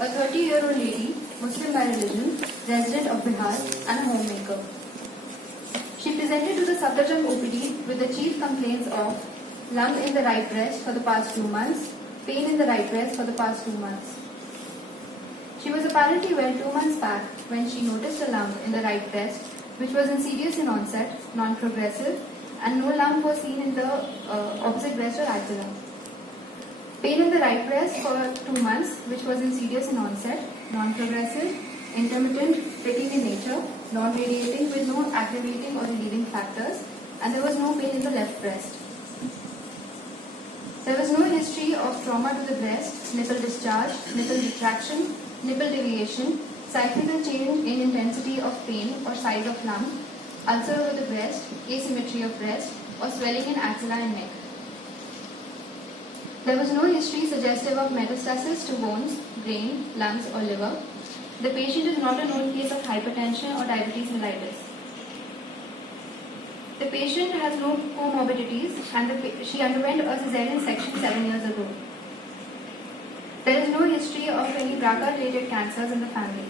a 30-year-old lady, Muslim by religion, resident of Bihar, and a homemaker. She presented to the Safdarjung OPD with the chief complaints of lump in the right breast for the past 2 months, pain in the right breast for the past 2 months. She was apparently well 2 months back when she noticed a lump in the right breast, which was insidious in onset, non-progressive, and no lump was seen in the opposite breast or axilla. Pain in the right breast for 2 months, which was insidious in onset, non-progressive, intermittent, fleeting in nature, non-radiating with no aggravating or relieving factors, and there was no pain in the left breast. There was no history of trauma to the breast, nipple discharge, nipple retraction, nipple deviation, cyclical change in intensity of pain or size of lump, ulcer over the breast, asymmetry of breast, or swelling in axilla and neck. There was no history suggestive of metastasis to bones, brain, lungs, or liver. The patient is not a known case of hypertension or diabetes mellitus. The patient has no comorbidities and she underwent a cesarean section 7 years ago. There is no history of any BRCA-related cancers in the family.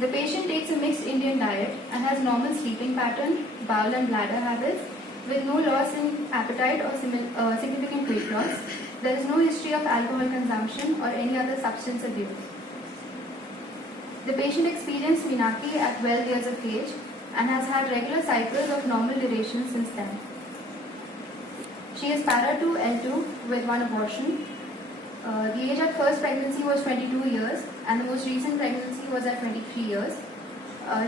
The patient takes a mixed Indian diet and has normal sleeping pattern, bowel and bladder habits, with no loss in appetite or significant weight loss. There is no history of alcohol consumption or any other substance abuse. The patient experienced menarche at 12 years of age and has had regular cycles of normal duration since then. She is para 2 L2 with 1 abortion. The age at first pregnancy was 22 years and the most recent pregnancy was at 23 years.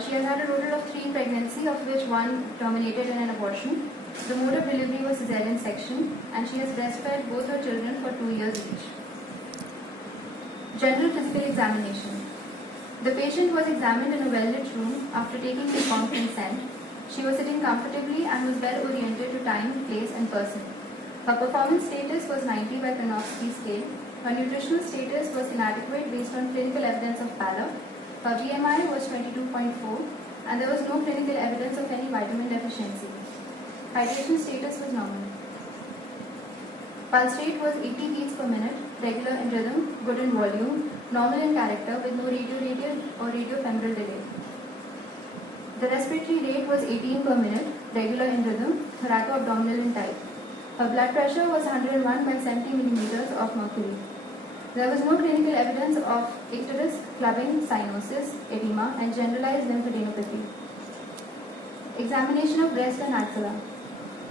She has had a total of 3 pregnancies, of which 1 terminated in an abortion. The mode of delivery was cesarean section and she has breastfed both her children for 2 years each. General physical examination. The patient was examined in a well-lit room after taking informed consent. She was sitting comfortably and was well oriented to time, place and person. Her performance status was 90 by Panofsky scale. Her nutritional status was inadequate based on clinical evidence of pallor. Her BMI was 22.4 and there was no clinical evidence of any vitamin deficiency. Hydration status was normal. Pulse rate was 80 beats per minute, regular in rhythm, good in volume, normal in character with no radioradial or radiofemoral delay. The respiratory rate was 18 per minute, regular in rhythm, thoraco-abdominal in type. Her blood pressure was 101 by 70 millimeters of mercury. There was no clinical evidence of icterus, clubbing, cyanosis, edema, and generalized lymphadenopathy. Examination of breast and axilla.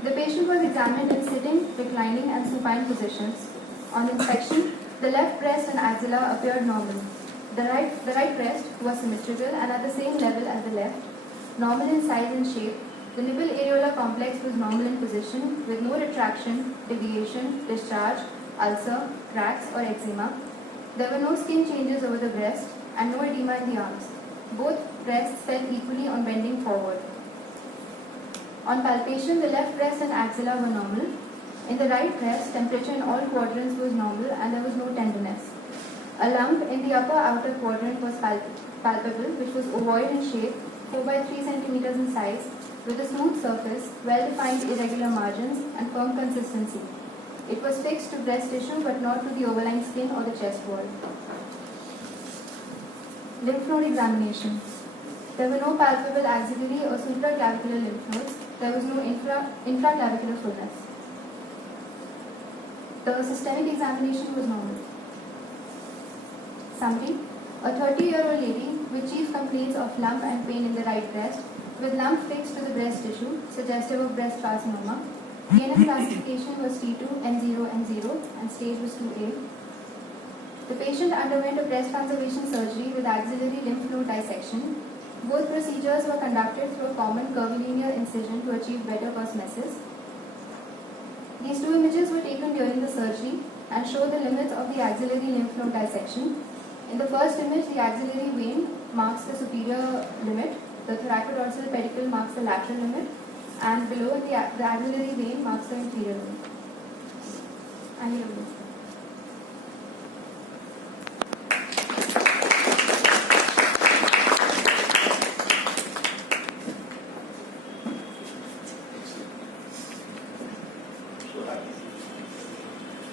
The patient was examined in sitting, reclining, and supine positions. On inspection, the left breast and axilla appeared normal. The right breast was symmetrical and at the same level as the left, normal in size and shape. The nipple areolar complex was normal in position with no retraction, deviation, discharge, ulcer, cracks or eczema. There were no skin changes over the breast and no edema in the arms. Both breasts fell equally on bending forward. On palpation, the left breast and axilla were normal. In the right breast, temperature in all quadrants was normal and there was no tenderness. A lump in the upper outer quadrant was palpable, which was ovoid in shape, 4 by 3 centimeters in size, with a smooth surface, well-defined irregular margins, and firm consistency. It was fixed to breast tissue but not to the overlying skin or the chest wall. Lymph node examination. There were no palpable axillary or supraclavicular lymph nodes. There was no intraclavicular fullness. The systemic examination was normal. Summary. A 30-year-old lady with chief complaints of lump and pain in the right breast, with lump fixed to the breast tissue, suggestive of breast carcinoma. DNA classification was T2, N0, N0, and stage was 2A. The patient underwent a breast conservation surgery with axillary lymph node dissection. Both procedures were conducted through a common curvilinear incision to achieve better cosmesis. These 2 images were taken during the surgery and show the limits of the axillary lymph node dissection. In the first image, the axillary vein marks the superior limit, the thoracodorsal pedicle marks the lateral limit, and below the axillary vein marks the inferior limit.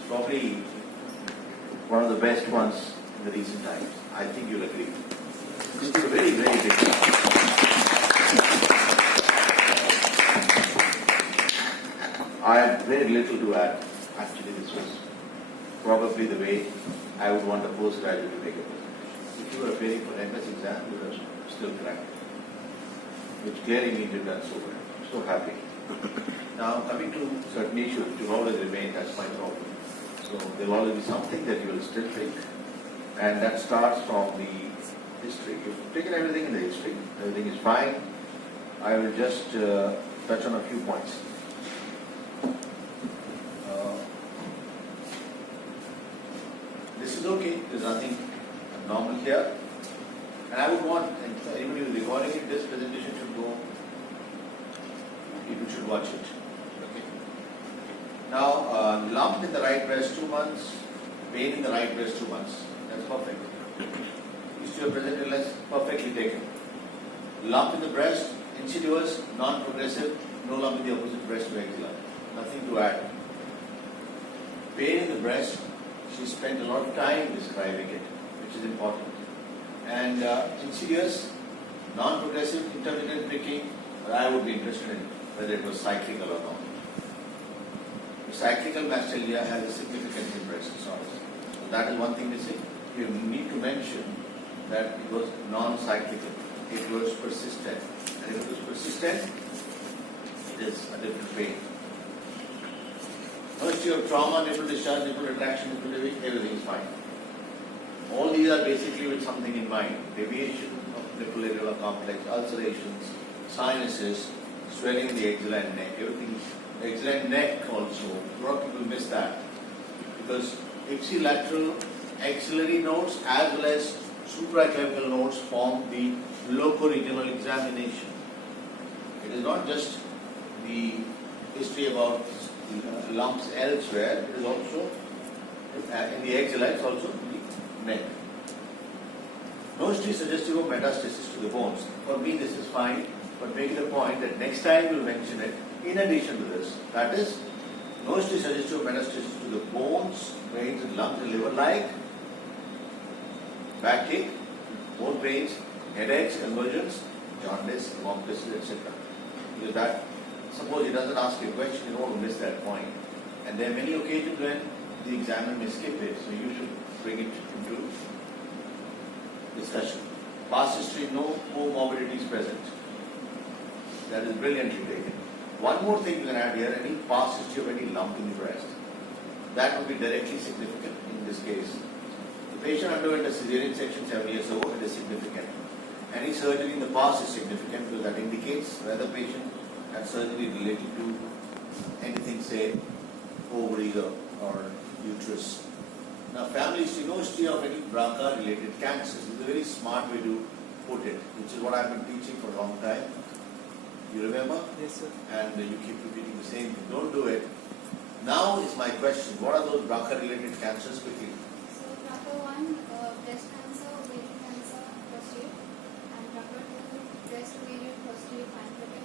Probably one of the best ones in the recent times. I think you'll agree. This is a very, very big one. I have very little to add. Actually, this was probably the way I would want a postgraduate to make a presentation. If you were appearing for an MS exam, you would have still cracked it. Which clearly means you've done so well. I'm so happy. Now, coming to certain issues, which will always remain, that's my problem. So, there will always be something that you will still think. And that starts from the history. You've taken everything in the history. Everything is fine. I will just touch on a few points. This is okay. There's nothing abnormal here. And I would want, and anybody who is recording it, this presentation should go, people should watch it. Okay. Now, lump in the right breast 2 months, pain in the right breast 2 months. That's perfect. History of present illness, perfectly taken. Lump in the breast, insidious, non-progressive, no lump in the opposite breast to axilla. Nothing to add. Pain in the breast, she spent a lot of time describing it, which is important. And insidious, non-progressive, intermittent pricking, but I would be interested in whether it was cyclical or not. Cyclical mastalgia has a significant in breast disorders. So that is one thing missing. You need to mention that it was non-cyclical. It was persistent. And if it was persistent, it is a different pain. No history of trauma, nipple discharge, nipple retraction, nipple living, everything is fine. All these are basically with something in mind. Deviation of nipple areola complex, ulcerations, sinuses, swelling in the axilla and neck, everything. Axilla and neck also. A lot of people miss that. Because ipsilateral axillary nodes as well as supraclavicle nodes form the locoregional examination. It is not just the history about lumps elsewhere, it is also in the axilla, it's also the neck. No history suggestive of metastasis to the bones. For me, this is fine, but make it a point that next time we'll mention it in addition to this. That is, no history suggestive of metastasis to the bones, veins, and lumps and liver, like backache, bone pains, headaches, convulsions, jaundice, hemoptysis, etc. Because that, suppose he doesn't ask you a question, you don't want to miss that point. And there are many occasions when the examiner may skip it, so you should bring it into discussion. Past history, no comorbidities present. That is brilliantly taken. One more thing you can add here, any past history of any lump in the breast. That would be directly significant in this case. The patient underwent a cesarean section 7 years ago, it is significant. Any surgery in the past is significant because that indicates whether the patient had surgery related to anything, say, ovaries or uterus. Now, family history, no history of any BRCA-related cancers. This is a very smart way to put it, which is what I've been teaching for a long time. You remember? Yes, sir. And you keep repeating the same thing. Don't do it. Now is my question. What are those BRCA-related cancers quickly? So, BRCA1, breast cancer, ovarian cancer, prostate, and BRCA2, breast, ovarian, prostate, pancreatic,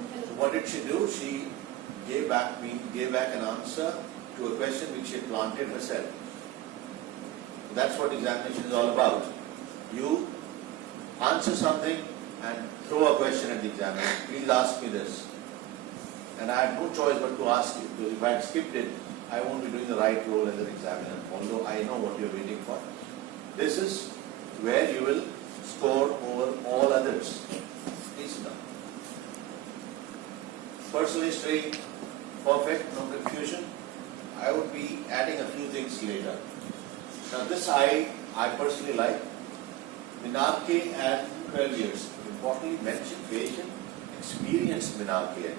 and So what did she do? She gave back an answer to a question which she had planted herself. That's what examination is all about. You answer something and throw a question at the examiner. Please ask me this. And I had no choice but to ask you, because if I had skipped it, I won't be doing the right role as an examiner, although I know what you're waiting for. This is where you will score over all others. Please now. Personal history, perfect, no confusion. I would be adding a few things later. Now this I personally like. Menarche at 12 years. Importantly mention patient experienced menarche.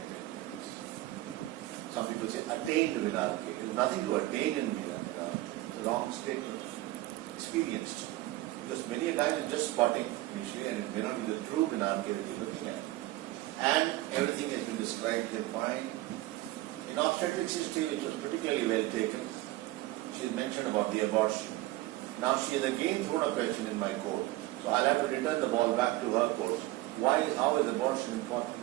Some people say attained menarche. There is nothing to attain in menarche. It's a wrong statement. Experienced. Because many a times it's just spotting initially and it may not be the true menarche that you're looking at. And everything has been described here fine. In obstetrics history, which was particularly well taken, she has mentioned about the abortion. Now she has again thrown a question in my court, so I'll have to return the ball back to her court. How is abortion important?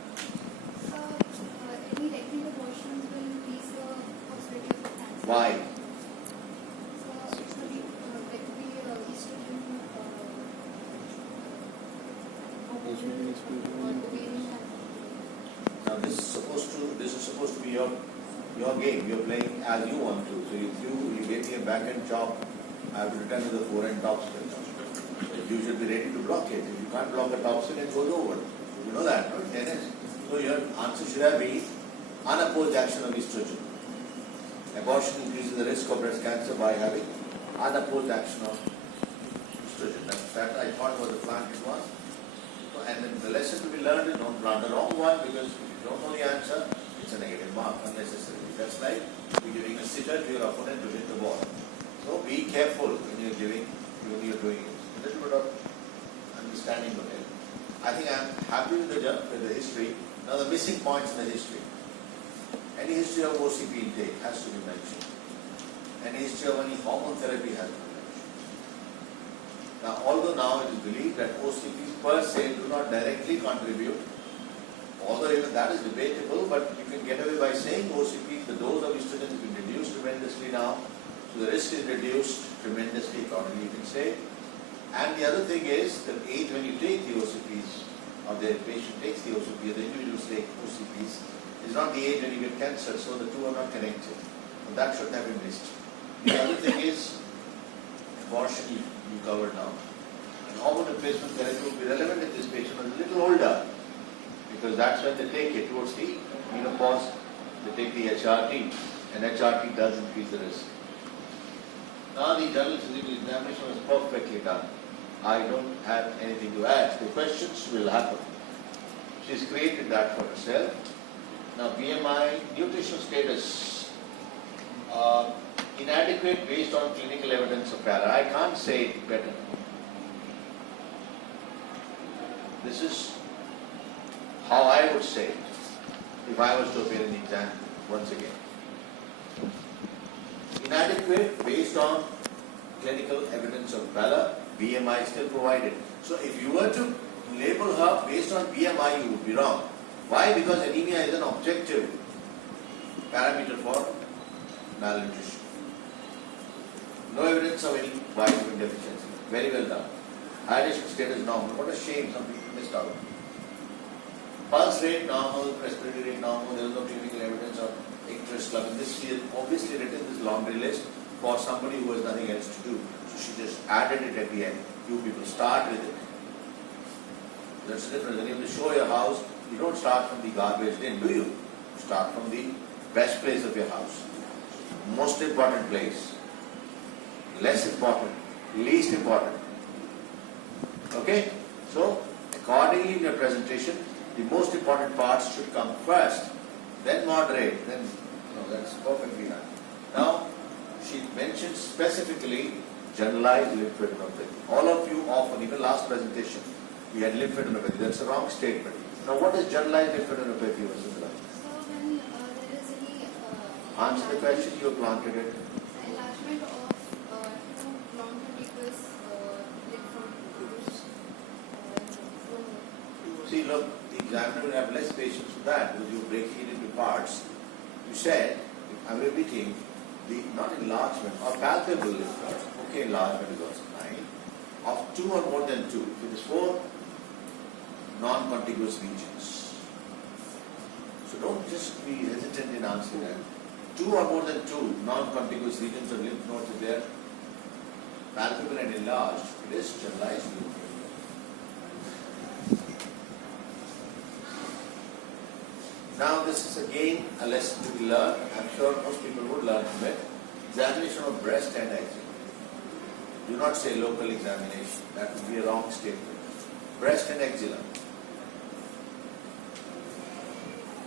any technical abortions will increase the possibility of cancer. Why? So, ovarian cancer. Now this is supposed to be your game. You're playing as you want to. So if you gave me a backhand chop, I have to return to the forehand topspin. You should be ready to block it. If you can't block the topspin, it goes over. You know that, no? Tennis. So your answer should have been unopposed action of estrogen. Abortion increases the risk of breast cancer by having unopposed action of estrogen. That I thought was the plan it was. So, and then the lesson to be learned is don't plant the wrong one, because if you don't know the answer, it's a negative mark unnecessarily. That's like you're giving a sitter to your opponent to hit the ball. So be careful when you're doing it. A little bit of understanding of it. I think I'm happy with the history. Now the missing points in the history. Any history of OCP intake has to be mentioned. Any history of any hormone therapy has to be mentioned. Now, although now it is believed that OCPs per se do not directly contribute, although even that is debatable, but you can get away by saying OCP, the dose of estrogen has been reduced tremendously now, so the risk is reduced tremendously accordingly, you can say. And the other thing is, the age when you take the OCPs, or the patient takes the OCP, or the individuals take OCPs, is not the age when you get cancer, so the two are not connected. So that should have been missed. The other thing is, abortion you covered now. And hormone replacement therapy will be relevant if this patient is a little older, because that's when they take it towards the menopause, they take the HRT, and HRT does increase the risk. Now the general physical examination was perfectly done. I don't have anything to add. The questions will happen. She's created that for herself. Now BMI, nutritional status, inadequate based on clinical evidence of pallor. I can't say it better. This is how I would say it if I was to appear in the exam once again. Inadequate based on clinical evidence of pallor, BMI is still provided. So if you were to label her based on BMI, you would be wrong. Why? Because anemia is an objective parameter for malnutrition. No evidence of any vitamin deficiency. Very well done. Hydration status normal. What a shame, some people missed out. Pulse rate normal, respiratory rate normal. There is no clinical evidence of icterus club. And this she has obviously written this laundry list for somebody who has nothing else to do. So she just added it at the end. You people start with it. That's the difference. When you have to show your house, you don't start from the garbage bin, do you? You start from the best place of your house. Most important place. Less important. Least important. Okay? So, accordingly in your presentation, the most important parts should come first, then moderate, then, no, that's perfectly done. Now, she mentioned specifically generalized lymphadenopathy. All of you often, even last presentation, we had lymphadenopathy. That's a wrong statement. Now, what is generalized lymphadenopathy, Vasundhara? So when there is any Answer the question, you have planted it. enlargement of two non-contiguous lymph nodes. See, look, the examiner will have less patience with that because you're breaking it into parts. You said, I'm repeating, the not enlargement or palpable lymph nodes. Okay, enlargement is also fine. Of two or more than two. It is four non-contiguous regions. So don't just be hesitant in answering that. Two or more than two non-contiguous regions of lymph nodes are there, palpable and enlarged. It is generalized lymph node. Now this is again a lesson to be learned. I'm sure most people would learn from it. Examination of breast and eczema. Do not say local examination. That would be a wrong statement. Breast and axilla.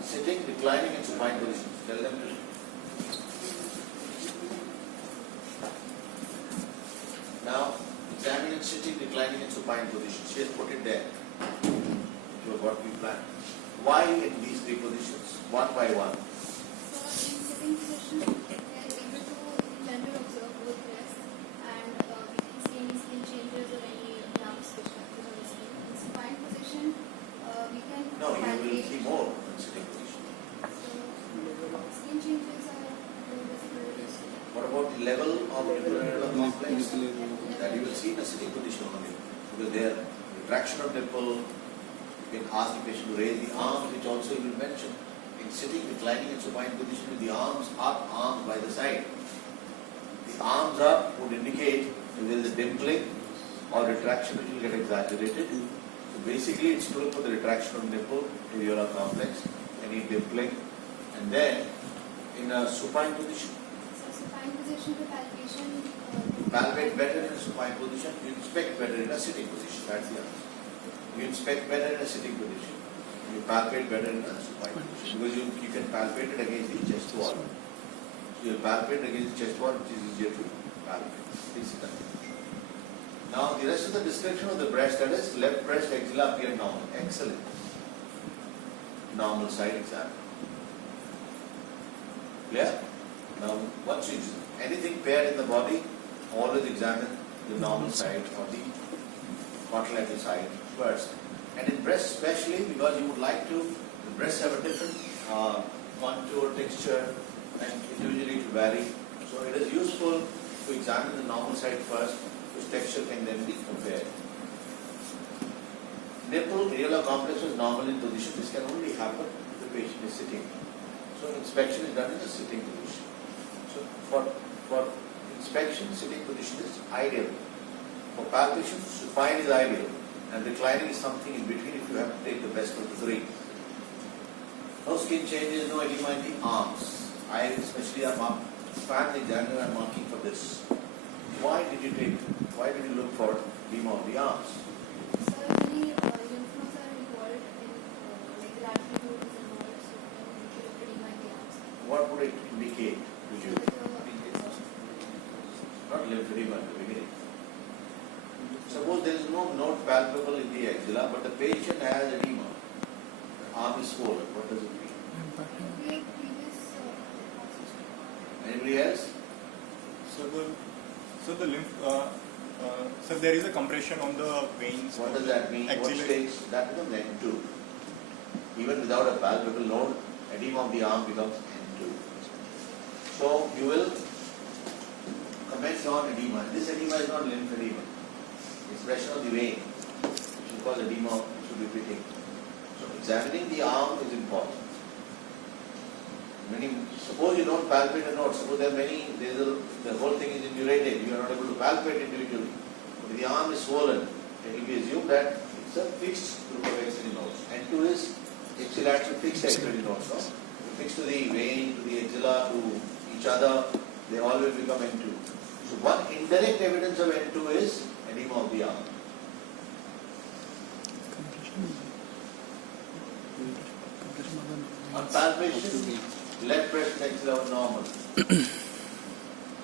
Sitting, reclining in supine positions. Tell them to. Now, examining sitting, reclining in supine positions. She has put it there. Which was what we planned. Why in these three positions? One by one. So in sitting position, we are able to in general observe both breasts and we can see any skin changes or any lumps which happen on the skin. In supine position, we can No, you will evaluate. see more in sitting position. So skin changes are visible. What about the level of nipple complex? That you will see in a sitting position only. Because there, retraction of nipple, You can ask the patient to raise the arms, which also you will mention. In sitting, reclining and supine position with the arms up, arms by the side. The arms up would indicate if there is a dimpling or retraction which will get exaggerated. So basically it's to look for the retraction of nipple, areola complex, any dimpling, and then in a supine position. So supine position to palpation. You palpate better in a supine position, you inspect better in a sitting position. That's the answer. You inspect better in a sitting position. You palpate better in a supine position because you can palpate it against the chest wall. So you palpate against the chest wall, which is easier to palpate. Please sit down. Now the rest of the description of the breast, that is left breast axilla appear normal. Excellent. Normal side exam. Clear? Now once you anything paired in the body, always examine the normal side or the contralateral side first. And in breast especially, because you would like to, the breasts have a different contour, texture, and individually it will vary. So it is useful to examine the normal side first, whose texture can then be compared. Nipple areola complex is normal in position. This can only happen if the patient is sitting. So inspection is done in a sitting position. So for inspection, sitting position is ideal. For palpation, supine is ideal. And reclining is something in between if you have to take the best of the three. No skin changes, no edema in the arms. I especially am fan examiner, I'm marking for this. Why did you look for edema of the arms? So many lymph nodes are involved in like the lateral tube is involved, so you can edema in the arms. What would it indicate to you? Not lymphedema at the beginning. Suppose there is no node palpable in the axilla, but the patient has edema. The arm is swollen. What does it mean? Anybody else? So the lymph, so there is a compression on the veins. What does that mean? What Axillary. states that becomes N2? Even without a palpable node, edema of the arm becomes N2. So you will comment on edema. This edema is not lymphedema. It's pressure of the vein, which is called edema, should be pitting. So examining the arm is important. Suppose you don't palpate a node, suppose there are many, the whole thing is indurated, you are not able to palpate individually. But if the arm is swollen, it will be assumed that it's a fixed group of axillary nodes. N2 is ipsilateral fixed axillary nodes. No? Fixed to the vein, to the axilla, to each other, they all will become N2. So one indirect evidence of N2 is edema of the arm. On palpation, left breast axilla is normal.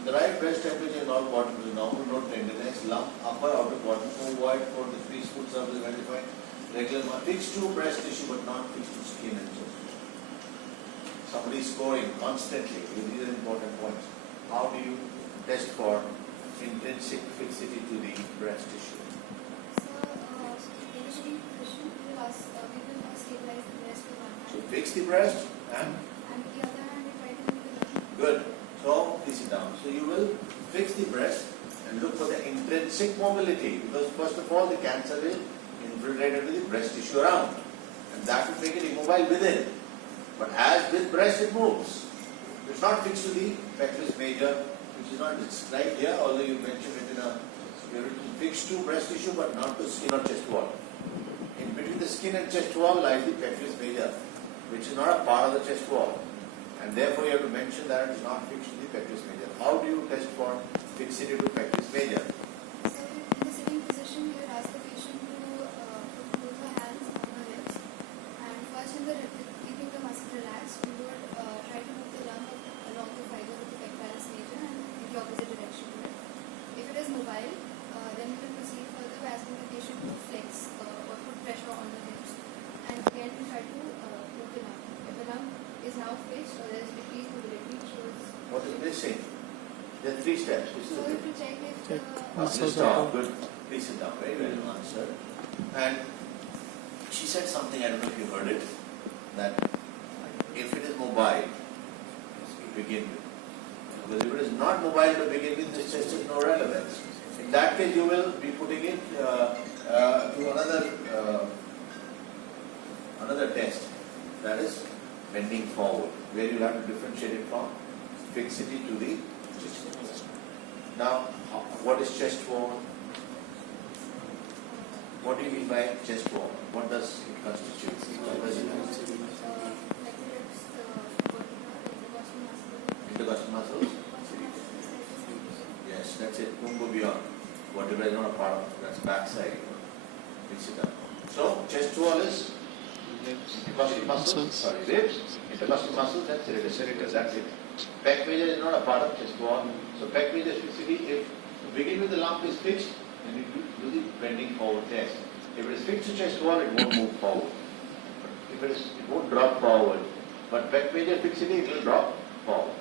The right breast temperature is all bottom is normal, no tenderness, lump, upper, outer bottom, ovoid, for the free smooth surface identified, regular, fixed to breast tissue but not fixed to skin and chest. Somebody is scoring constantly. These are important points. How do you test for intrinsic fixity to the breast tissue? So, initially position, we will stabilize the breast with one So hand. fix the breast and And with the other hand, we try to move the lump. good. So please sit down. So you will fix the breast and look for the intrinsic mobility, because first of all the cancer will infiltrate into the breast tissue around, and that will make it immobile within. But as with breast it moves. It's not fixed to the pectoralis major, which is not described here, although you mentioned it in a fixed to breast tissue but not to skin or chest wall. In between the skin and chest wall lies the pectoralis major, which is not a part of the chest wall. And therefore you have to mention that it is not fixed to the pectoralis major. How do you test for fixity to pectoralis major? So, in the sitting position, we will ask the patient to put both her hands on her hips. And first, keeping the muscle relaxed, we would try to move the lump along the fibers of the pectoralis major and in the opposite direction to it. If it is mobile, then we will proceed further by asking the patient to flex or put pressure on the hips. And again, we try to move the lump. If the lump is now fixed or there is decreased mobility, it shows. What is missing? There are 3 steps. This is So, the we have to check if Please stop. Good. Please sit down. Very well answered. And she said something, I don't know if you heard it, that if it is mobile, you begin with. Because if it is not mobile to begin with, this test is no relevance. In that case, you will be putting it to another another test, that is bending forward, where you have to differentiate it from fixity to the chest. Now, what is chest wall? What do you mean by chest wall? What does it constitute? What does it constitute? Intercostal muscles? Yes, that's it. Don't go beyond. Whatever is not a part of it, that's backside. Mix it up. So, chest wall is intercostal muscles, sorry, ribs, intercostal muscles, that's it, that's it. Pec major is not a part of chest wall. So, pec major fixity, if to begin with the lump is fixed, then you do the bending forward test. If it is fixed to chest wall, it won't move forward. If it won't drop forward. But pec major fixity, it will drop forward.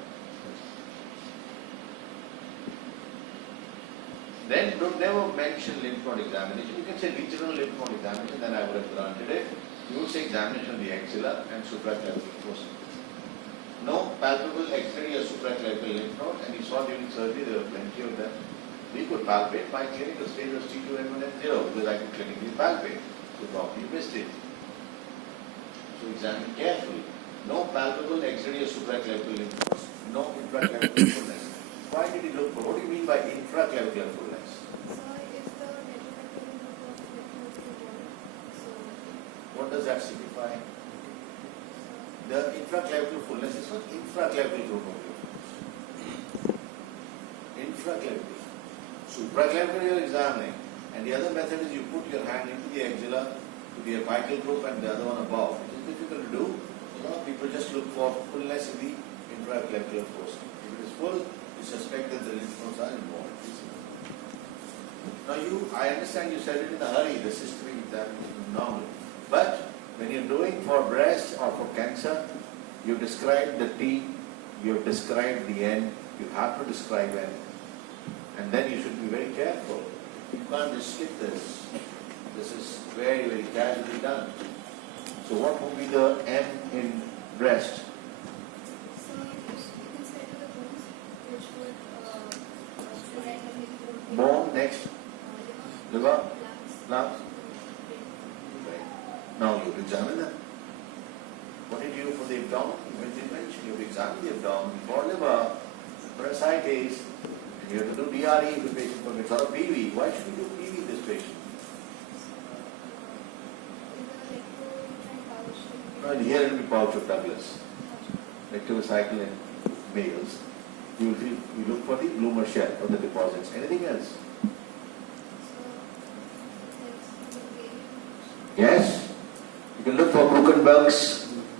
Then don't never mention lymph node examination. You can say regional lymph node examination, then I would have granted it. You would say examination of the axilla and supraclavicular fossa. No palpable external or supraclavicular lymph node, and you saw during surgery there were plenty of them. We could palpate. My clinical stage was T2, N1, N0 because I could clinically palpate. So probably you missed it. So examine carefully. No palpable external or supraclavicular lymph nodes. No infraclavicular fullness. Why did he look for? What do you mean by infraclavicular fullness? What does that signify? The infraclavicular fullness is what? Infraclavicular group of lymph nodes. Infraclavicular. Supraclavicular you are examining, and the other method is you put your hand into the axilla to the apical group and the other one above. It is difficult to do. A lot of people just look for fullness in the infraclavicular fossa. If it is full, you suspect that the lymph nodes are involved. Now I understand you said it in a hurry, the systemic examination is normal. But when you're doing for breast or for cancer, you describe the T, you describe the N, you have to describe N. And then you should be very careful. You can't just skip this. This is very, very casually done. So what would be the M in breast? So you can say to the bones, which would present a maybe Bone, next, liver, lungs. Right. Now you examine them. What did you do for the abdomen? You didn't mention. You examine the abdomen for liver, parasites, and you have to do DRE if the patient commits, or a PV. Why should you do PV in this patient? No, and here it will be pouch of Douglas. Rectocycle in males. You look for the bloomer shell or the deposits. Anything else? Yes. You can look for Krukenberg's